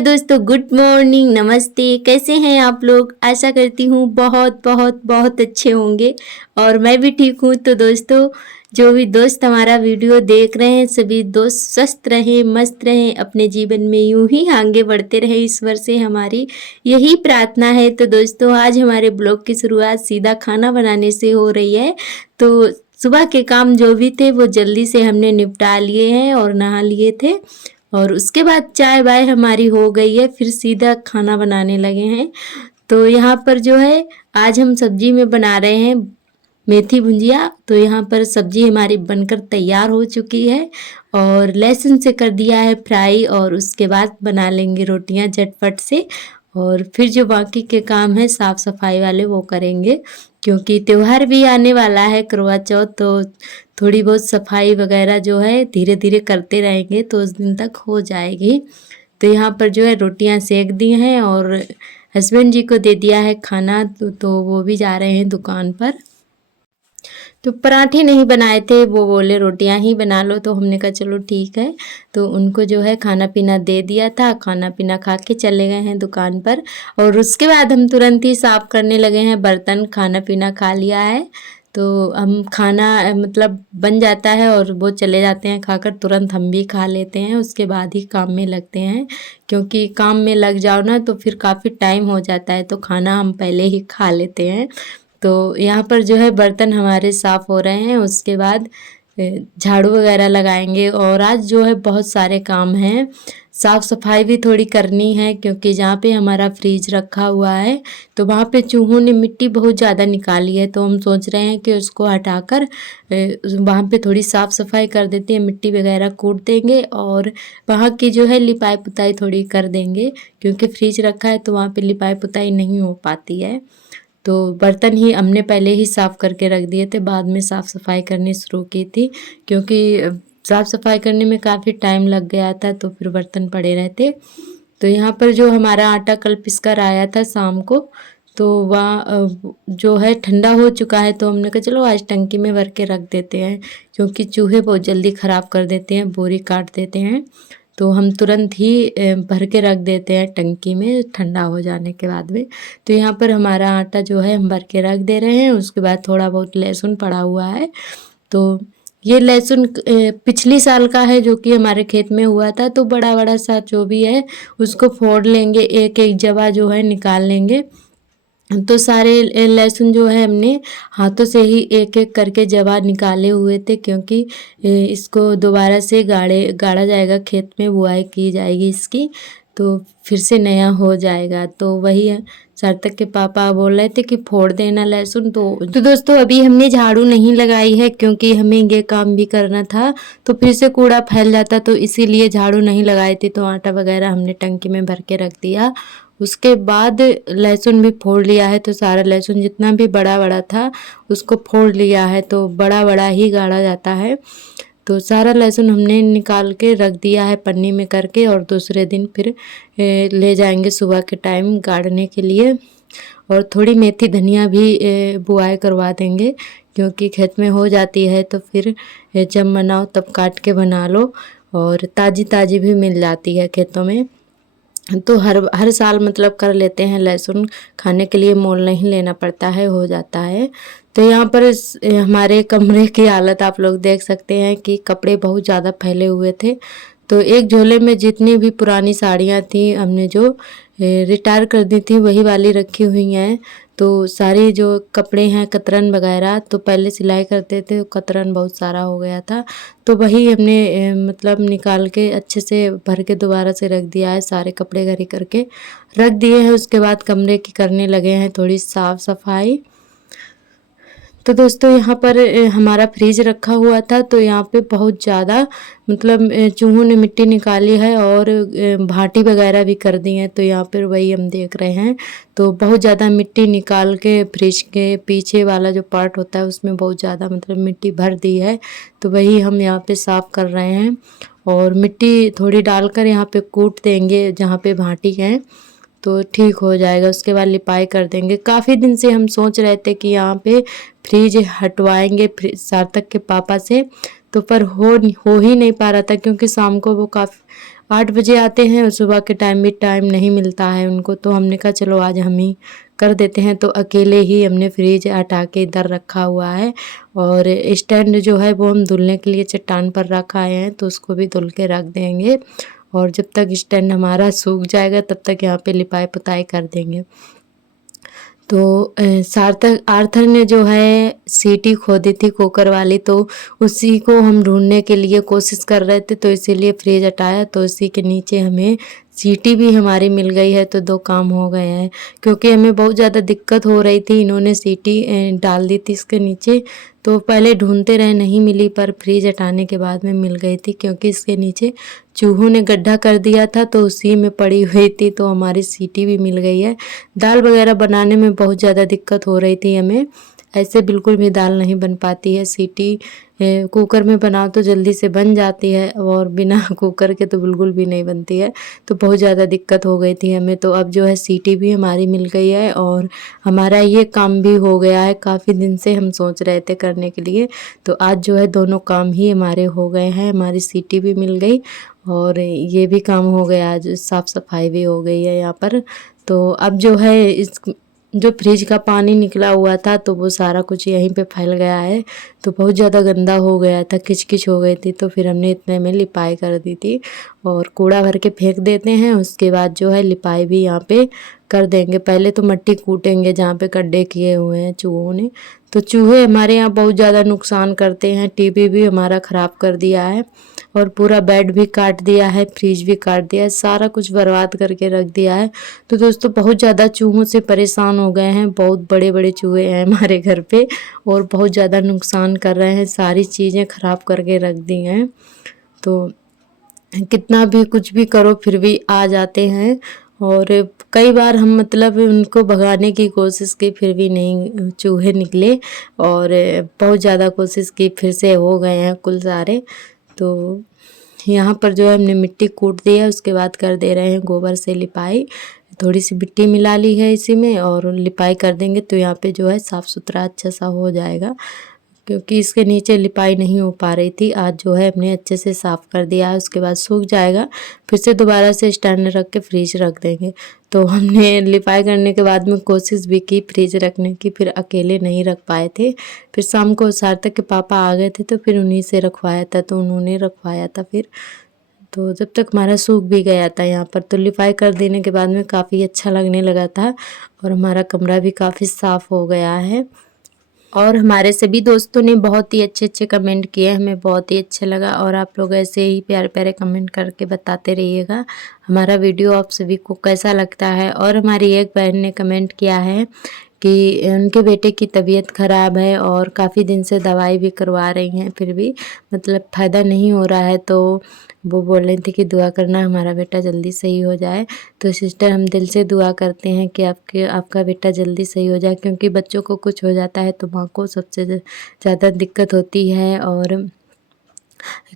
दोस्तों, good morning, नमस्ते। कैसे हैं आप लोग? आशा करती हूँ बहुत बहुत बहुत अच्छे होंगे और मैं भी ठीक हूँ। तो दोस्तों, जो भी दोस्त हमारा वीडियो देख रहे हैं, सभी दोस्त स्वस्थ रहें, मस्त रहें, अपने जीवन में यूं ही आगे बढ़ते रहें, ईश्वर से हमारी यही प्रार्थना है। तो दोस्तों, आज हमारे ब्लॉग की शुरुआत सीधा खाना बनाने से हो रही है। तो सुबह के काम जो भी थे वो जल्दी से हमने निपटा लिए हैं और नहा लिए थे और उसके बाद चाय वाय हमारी हो गई है, फिर सीधा खाना बनाने लगे हैं। तो यहाँ पर जो है आज हम सब्जी में बना रहे हैं मेथी भुंजिया। तो यहाँ पर सब्जी हमारी बनकर तैयार हो चुकी है और लहसुन से कर दिया है फ्राई और उसके बाद बना लेंगे रोटियाँ झटपट से। और फिर जो बाकी के काम है साफ़ सफाई वाले वो करेंगे, क्योंकि त्यौहार भी आने वाला है करवा चौथ। तो थोड़ी बहुत सफाई वगैरह जो है धीरे धीरे करते रहेंगे तो उस दिन तक हो जाएगी। तो यहाँ पर जो है रोटियां सेक दी हैं और हस्बैंड जी को दे दिया है खाना, तो वो भी जा रहे हैं दुकान पर। तो पराठे नहीं बनाए थे, वो बोले रोटियां ही बना लो, तो हमने कहा चलो ठीक है। तो उनको जो है खाना पीना दे दिया था, खाना पीना खा के चले गए हैं दुकान पर। और उसके बाद हम तुरंत ही साफ़ करने लगे हैं बर्तन। खाना पीना खा लिया है तो हम खाना मतलब बन जाता है और वो चले जाते हैं खाकर, तुरंत हम भी खा लेते हैं, उसके बाद ही काम में लगते हैं। क्योंकि काम में लग जाओ ना तो फिर काफ़ी टाइम हो जाता है, तो खाना हम पहले ही खा लेते हैं। तो यहाँ पर जो है बर्तन हमारे साफ़ हो रहे हैं, उसके बाद झाड़ू वगैरह लगाएंगे। और आज जो है बहुत सारे काम हैं, साफ़ सफाई भी थोड़ी करनी है, क्योंकि जहाँ पे हमारा फ्रिज रखा हुआ है तो वहाँ पे चूहों ने मिट्टी बहुत ज़्यादा निकाली है। तो हम सोच रहे हैं कि उसको हटाकर वहाँ पे थोड़ी साफ़ सफाई कर देते हैं, मिट्टी वगैरह कूट देंगे और वहाँ की जो है लिपाई पुताई थोड़ी कर देंगे, क्योंकि फ्रिज रखा है तो वहाँ पे लिपाई पुताई नहीं हो पाती है। तो बर्तन ही हमने पहले ही साफ़ करके रख दिए थे, बाद में साफ़ सफाई करनी शुरू की थी, क्योंकि साफ़ सफाई करने में काफ़ी टाइम लग गया था, तो फिर बर्तन पड़े रहते। तो यहाँ पर जो हमारा आटा कल पिस कर आया था शाम को, तो वहाँ जो है ठंडा हो चुका है, तो हमने कहा चलो आज टंकी में भर के रख देते हैं, क्योंकि चूहे बहुत जल्दी ख़राब कर देते हैं, बोरी काट देते हैं। तो हम तुरंत ही भर के रख देते हैं टंकी में ठंडा हो जाने के बाद में। तो यहाँ पर हमारा आटा जो है हम भर के रख दे रहे हैं। उसके बाद थोड़ा बहुत लहसुन पड़ा हुआ है, तो ये लहसुन पिछली साल का है जो कि हमारे खेत में हुआ था। तो बड़ा बड़ा सा जो भी है उसको फोड़ लेंगे, एक एक जवा जो है निकाल लेंगे। तो सारे लहसुन जो है हमने हाथों से ही एक एक करके जवा निकाले हुए थे, क्योंकि इसको दोबारा से गाड़ा जाएगा, खेत में बुआई की जाएगी इसकी, तो फिर से नया हो जाएगा। तो वही सार्थक के पापा बोल रहे थे कि फोड़ देना लहसुन। तो दोस्तों, अभी हमने झाड़ू नहीं लगाई है, क्योंकि हमें ये काम भी करना था, तो फिर से कूड़ा फैल जाता, तो इसीलिए झाड़ू नहीं लगाई थी। तो आटा वगैरह हमने टंकी में भर के रख दिया। उसके बाद लहसुन भी फोड़ लिया है, तो सारा लहसुन जितना भी बड़ा बड़ा था उसको फोड़ लिया है, तो बड़ा बड़ा ही गाड़ा जाता है। तो सारा लहसुन हमने निकाल के रख दिया है पन्नी में करके, और दूसरे दिन फिर ले जाएंगे सुबह के टाइम गाड़ने के लिए। और थोड़ी मेथी धनिया भी बुआई करवा देंगे, क्योंकि खेत में हो जाती है, तो फिर जब बनाओ तब काट के बना लो, और ताज़ी ताज़ी भी मिल जाती है खेतों में। तो हर साल मतलब कर लेते हैं लहसुन, खाने के लिए मोल नहीं लेना पड़ता है, हो जाता है। तो यहाँ पर हमारे कमरे की हालत आप लोग देख सकते हैं कि कपड़े बहुत ज़्यादा फैले हुए थे। तो एक झोले में जितनी भी पुरानी साड़ियाँ थी हमने जो रिटायर कर दी थी वही वाली रखी हुई हैं। तो सारी जो कपड़े हैं कतरन वगैरह, तो पहले सिलाई करते थे, कतरन बहुत सारा हो गया था, तो वही हमने मतलब निकाल के अच्छे से भर के दोबारा से रख दिया है, सारे कपड़े घड़ी करके रख दिए हैं। उसके बाद कमरे की करने लगे हैं थोड़ी साफ़ सफाई। तो दोस्तों, यहाँ पर हमारा फ्रिज रखा हुआ था, तो यहाँ पे बहुत ज़्यादा मतलब चूहों ने मिट्टी निकाली है और भाटी वगैरह भी कर दी है। तो यहाँ पर वही हम देख रहे हैं, तो बहुत ज़्यादा मिट्टी निकाल के फ्रिज के पीछे वाला जो पार्ट होता है उसमें बहुत ज़्यादा मतलब मिट्टी भर दी है। तो वही हम यहाँ पे साफ़ कर रहे हैं और मिट्टी थोड़ी डालकर यहाँ पे कूट देंगे जहाँ पे भाटी है, तो ठीक हो जाएगा। उसके बाद लिपाई कर देंगे। काफ़ी दिन से हम सोच रहे थे कि यहाँ पे फ्रिज हटवाएंगे सार्थक के पापा से, तो पर हो ही नहीं पा रहा था, क्योंकि शाम को वो काफ़ी 8 बजे आते हैं और सुबह के टाइम भी टाइम नहीं मिलता है उनको, तो हमने कहा चलो आज हम ही कर देते हैं। तो अकेले ही हमने फ्रिज हटा के इधर रखा हुआ है और स्टैंड जो है वो हम धुलने के लिए चट्टान पर रखा है, तो उसको भी धुल के रख देंगे। और जब तक स्टैंड हमारा सूख जाएगा तब तक यहाँ पे लिपाई पुताई कर देंगे। तो सार्थक आर्थर ने जो है सीटी खोदी थी कुकर वाली, तो उसी को हम ढूंढने के लिए कोशिश कर रहे थे, तो इसीलिए फ्रिज हटाया। तो उसी के नीचे हमें सीटी भी हमारी मिल गई है, तो 2 काम हो गए हैं। क्योंकि हमें बहुत ज़्यादा दिक्कत हो रही थी, इन्होंने सीटी डाल दी थी इसके नीचे, तो पहले ढूंढते रहे नहीं मिली, पर फ्रिज हटाने के बाद में मिल गई थी। क्योंकि इसके नीचे चूहों ने गड्ढा कर दिया था, तो उसी में पड़ी हुई थी, तो हमारी सीटी भी मिल गई है। दाल वगैरह बनाने में बहुत ज़्यादा दिक्कत हो रही थी हमें, ऐसे बिल्कुल भी दाल नहीं बन पाती है। सीटी कुकर में बनाओ तो जल्दी से बन जाती है, और बिना कुकर के तो बिल्कुल भी नहीं बनती है। तो बहुत ज़्यादा दिक्कत हो गई थी हमें। तो अब जो है सीटी भी हमारी मिल गई है और हमारा ये काम भी हो गया है। काफ़ी दिन से हम सोच रहे थे करने के लिए, तो आज जो है दोनों काम ही हमारे हो गए हैं। हमारी सीटी भी मिल गई और ये भी काम हो गया, आज साफ़ सफाई भी हो गई है यहाँ पर। तो अब जो है इस जो फ्रिज का पानी निकला हुआ था, तो वो सारा कुछ यहीं पे फैल गया है, तो बहुत ज़्यादा गंदा हो गया था, किचकिच हो गई थी। तो फिर हमने इतने में लिपाई कर दी थी और कूड़ा भर के फेंक देते हैं। उसके बाद जो है लिपाई भी यहाँ पे कर देंगे। पहले तो मट्टी कूटेंगे जहाँ पे गड्ढे किए हुए हैं चूहों ने। तो चूहे हमारे यहाँ बहुत ज़्यादा नुकसान करते हैं, टीवी भी हमारा ख़राब कर दिया है और पूरा बेड भी काट दिया है, फ्रिज भी काट दिया है, सारा कुछ बर्बाद करके रख दिया है। तो दोस्तों बहुत ज़्यादा चूहों से परेशान हो गए हैं, बहुत बड़े बड़े चूहे हैं हमारे घर पे और बहुत ज़्यादा नुकसान कर रहे हैं, सारी चीज़ें ख़राब करके रख दी हैं। तो कितना भी कुछ भी करो फिर भी आ जाते हैं, और कई बार हम मतलब उनको भगाने की कोशिश की फिर भी नहीं चूहे निकले, और बहुत ज़्यादा कोशिश की फिर से हो गए हैं कुल सारे। तो यहाँ पर जो है हमने मिट्टी कूट दी है, उसके बाद कर दे रहे हैं गोबर से लिपाई। थोड़ी सी मिट्टी मिला ली है इसी में और लिपाई कर देंगे, तो यहाँ पे जो है साफ़ सुथरा अच्छा सा हो जाएगा। क्योंकि इसके नीचे लिपाई नहीं हो पा रही थी, आज जो है हमने अच्छे से साफ़ कर दिया है। उसके बाद सूख जाएगा, फिर से दोबारा से स्टैंड रख के फ्रिज रख देंगे। तो हमने लिपाई करने के बाद में कोशिश भी की फ्रिज रखने की, फिर अकेले नहीं रख पाए थे। फिर शाम को सार्थक के पापा आ गए थे, तो फिर उन्हीं से रखवाया था, तो उन्होंने रखवाया था फिर। तो जब तक हमारा सूख भी गया था यहाँ पर, तो लिपाई कर देने के बाद में काफ़ी अच्छा लगने लगा था और हमारा कमरा भी काफ़ी साफ़ हो गया है। और हमारे सभी दोस्तों ने बहुत ही अच्छे अच्छे कमेंट किए, हमें बहुत ही अच्छा लगा। और आप लोग ऐसे ही प्यारे प्यारे कमेंट करके बताते रहिएगा हमारा वीडियो आप सभी को कैसा लगता है। और हमारी एक बहन ने कमेंट किया है कि उनके बेटे की तबीयत ख़राब है और काफ़ी दिन से दवाई भी करवा रही हैं, फिर भी मतलब फ़ायदा नहीं हो रहा है। तो वो बोल रही थी कि दुआ करना हमारा बेटा जल्दी सही हो जाए। तो सिस्टर हम दिल से दुआ करते हैं कि आपका बेटा जल्दी सही हो जाए, क्योंकि बच्चों को कुछ हो जाता है तो माँ को सबसे ज़्यादा दिक्कत होती है। और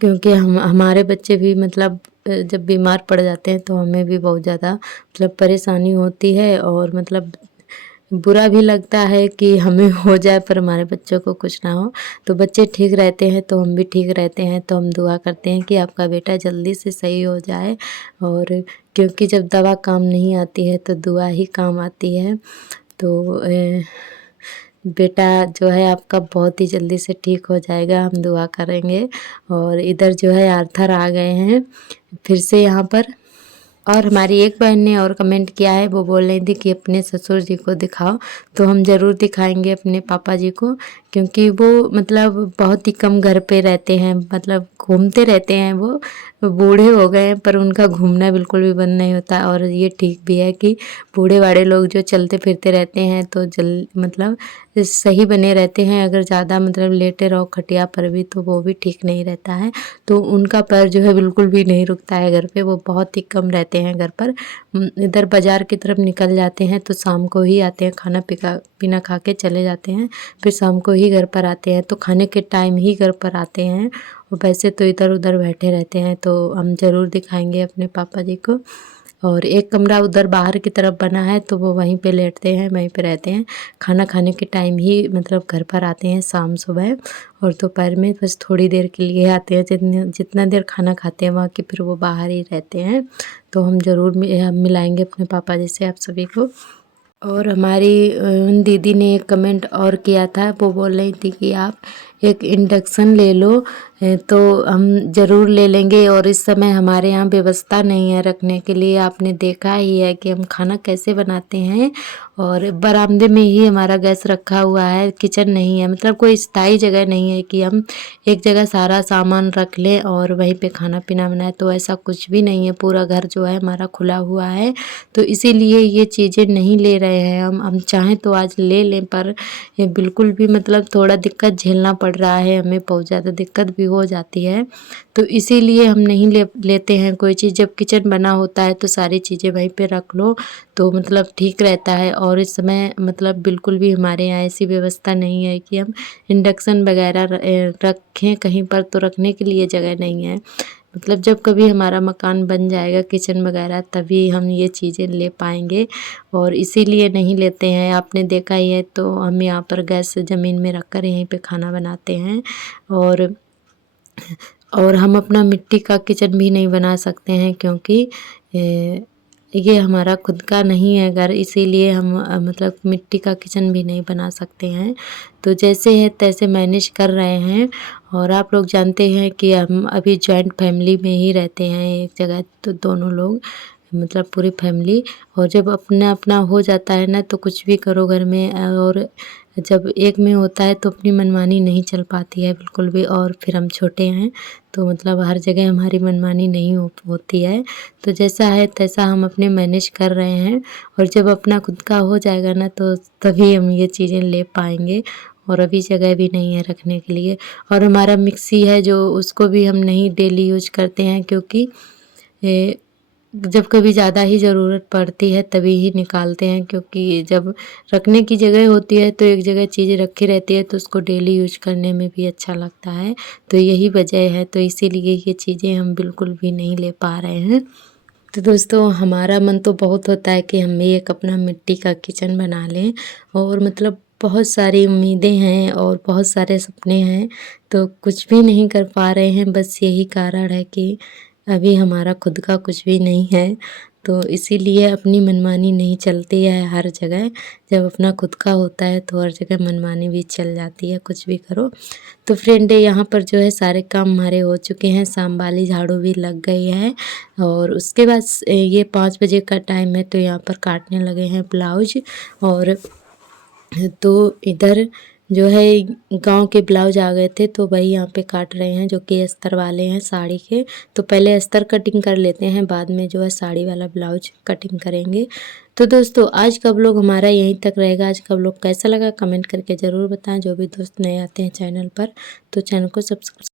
क्योंकि हमारे बच्चे भी मतलब जब बीमार पड़ जाते हैं तो हमें भी बहुत ज़्यादा मतलब परेशानी होती है, और मतलब बुरा भी लगता है कि हमें हो जाए पर हमारे बच्चों को कुछ ना हो। तो बच्चे ठीक रहते हैं तो हम भी ठीक रहते हैं, तो हम दुआ करते हैं कि आपका बेटा जल्दी से सही हो जाए। और क्योंकि जब दवा काम नहीं आती है तो दुआ ही काम आती है। तो बेटा जो है आपका बहुत ही जल्दी से ठीक हो जाएगा, हम दुआ करेंगे। और इधर जो है आर्थर आ गए हैं फिर से यहाँ पर। और हमारी एक बहन ने और कमेंट किया है, वो बोल रही थी कि अपने ससुर जी को दिखाओ, तो हम ज़रूर दिखाएंगे अपने पापा जी को, क्योंकि वो मतलब बहुत ही कम घर पे रहते हैं, मतलब घूमते रहते हैं। वो बूढ़े हो गए हैं पर उनका घूमना बिल्कुल भी बंद नहीं होता। और ये ठीक भी है कि बूढ़े वाले लोग जो चलते फिरते रहते हैं तो मतलब सही बने रहते हैं। अगर ज़्यादा मतलब लेटे रहो खटिया पर भी तो वो भी ठीक नहीं रहता है। तो उनका पैर जो है बिल्कुल भी नहीं रुकता है घर पे, वो बहुत ही कम रहते हैं घर पर। इधर बाज़ार की तरफ निकल जाते हैं तो शाम को ही आते हैं, खाना पीना खा के चले जाते हैं, फिर शाम को ही घर पर आते हैं। तो खाने के टाइम ही घर पर आते हैं, और वैसे तो इधर उधर बैठे रहते हैं। तो हम ज़रूर दिखाएंगे अपने पापा जी को। और एक कमरा उधर बाहर की तरफ बना है, तो वो वहीं पे लेटते हैं, वहीं पे रहते हैं। खाना खाने के टाइम ही मतलब घर पर आते हैं, शाम सुबह, और दोपहर में बस थोड़ी देर के लिए आते हैं। जितना देर खाना खाते हैं वहाँ की, फिर वो बाहर ही रहते हैं। तो हम ज़रूर मिलाएंगे अपने पापा जी से आप सभी को। और हमारी दीदी ने एक कमेंट और किया था, वो बोल रही थी कि आप एक इंडक्शन ले लो। तो हम ज़रूर ले लेंगे, और इस समय हमारे यहाँ व्यवस्था नहीं है रखने के लिए। आपने देखा ही है कि हम खाना कैसे बनाते हैं, और बरामदे में ही हमारा गैस रखा हुआ है, किचन नहीं है। मतलब कोई स्थायी जगह नहीं है कि हम एक जगह सारा सामान रख लें और वहीं पे खाना पीना बनाए, तो ऐसा कुछ भी नहीं है। पूरा घर जो है हमारा खुला हुआ है, तो इसीलिए ये चीज़ें नहीं ले रहे हैं हम चाहें तो आज ले लें, पर ये बिल्कुल भी मतलब थोड़ा दिक्कत झेलना पड़ रहा है हमें, बहुत ज़्यादा दिक्कत भी हो जाती है। तो इसीलिए हम नहीं लेते हैं कोई चीज़। जब किचन बना होता है तो सारी चीज़ें वहीं पे रख लो, तो मतलब ठीक रहता है। और इस समय मतलब बिल्कुल भी हमारे यहाँ ऐसी व्यवस्था नहीं है कि हम इंडक्शन वगैरह रखें कहीं पर, तो रखने के लिए जगह नहीं है। मतलब जब कभी हमारा मकान बन जाएगा किचन वगैरह, तभी हम ये चीज़ें ले पाएंगे, और इसीलिए नहीं लेते हैं। आपने देखा ही है, तो हम यहाँ पर गैस ज़मीन में रख कर यहीं पे खाना बनाते हैं। और हम अपना मिट्टी का किचन भी नहीं बना सकते हैं, क्योंकि ये हमारा खुद का नहीं है घर, इसीलिए हम मतलब मिट्टी का किचन भी नहीं बना सकते हैं। तो जैसे है तैसे मैनेज कर रहे हैं। और आप लोग जानते हैं कि हम अभी जॉइंट फैमिली में ही रहते हैं एक जगह, तो दोनों लोग मतलब पूरी फैमिली। और जब अपना अपना हो जाता है ना, तो कुछ भी करो घर में, और जब एक में होता है तो अपनी मनमानी नहीं चल पाती है बिल्कुल भी। और फिर हम छोटे हैं, तो मतलब हर जगह हमारी मनमानी नहीं होती है। तो जैसा है तैसा हम अपने मैनेज कर रहे हैं, और जब अपना खुद का हो जाएगा ना, तो तभी हम ये चीज़ें ले पाएंगे। और अभी जगह भी नहीं है रखने के लिए। और हमारा मिक्सी है जो, उसको भी हम नहीं डेली यूज करते हैं, क्योंकि जब कभी ज़्यादा ही ज़रूरत पड़ती है तभी ही निकालते हैं। क्योंकि जब रखने की जगह होती है तो एक जगह चीज़ रखी रहती है, तो उसको डेली यूज करने में भी अच्छा लगता है। तो यही वजह है, तो इसीलिए ये चीज़ें हम बिल्कुल भी नहीं ले पा रहे हैं। तो दोस्तों, हमारा मन तो बहुत होता है कि हम भी एक अपना मिट्टी का किचन बना लें, और मतलब बहुत सारी उम्मीदें हैं और बहुत सारे सपने हैं, तो कुछ भी नहीं कर पा रहे हैं। बस यही कारण है कि अभी हमारा खुद का कुछ भी नहीं है, तो इसीलिए अपनी मनमानी नहीं चलती है हर जगह। जब अपना खुद का होता है तो हर जगह मनमानी भी चल जाती है, कुछ भी करो। तो फ्रेंड, यहाँ पर जो है सारे काम हमारे हो चुके हैं, शाम वाली झाड़ू भी लग गई है। और उसके बाद ये 5 बजे का टाइम है, तो यहाँ पर काटने लगे हैं ब्लाउज। और तो इधर जो है गांव के ब्लाउज आ गए थे, तो वही यहाँ पे काट रहे हैं, जो कि अस्तर वाले हैं साड़ी के। तो पहले अस्तर कटिंग कर लेते हैं, बाद में जो है साड़ी वाला ब्लाउज कटिंग करेंगे। तो दोस्तों, आज का व्लॉग हमारा यहीं तक रहेगा। आज का व्लॉग कैसा लगा कमेंट करके ज़रूर बताएं। जो भी दोस्त नए आते हैं चैनल पर, तो चैनल को सब्सक्राइब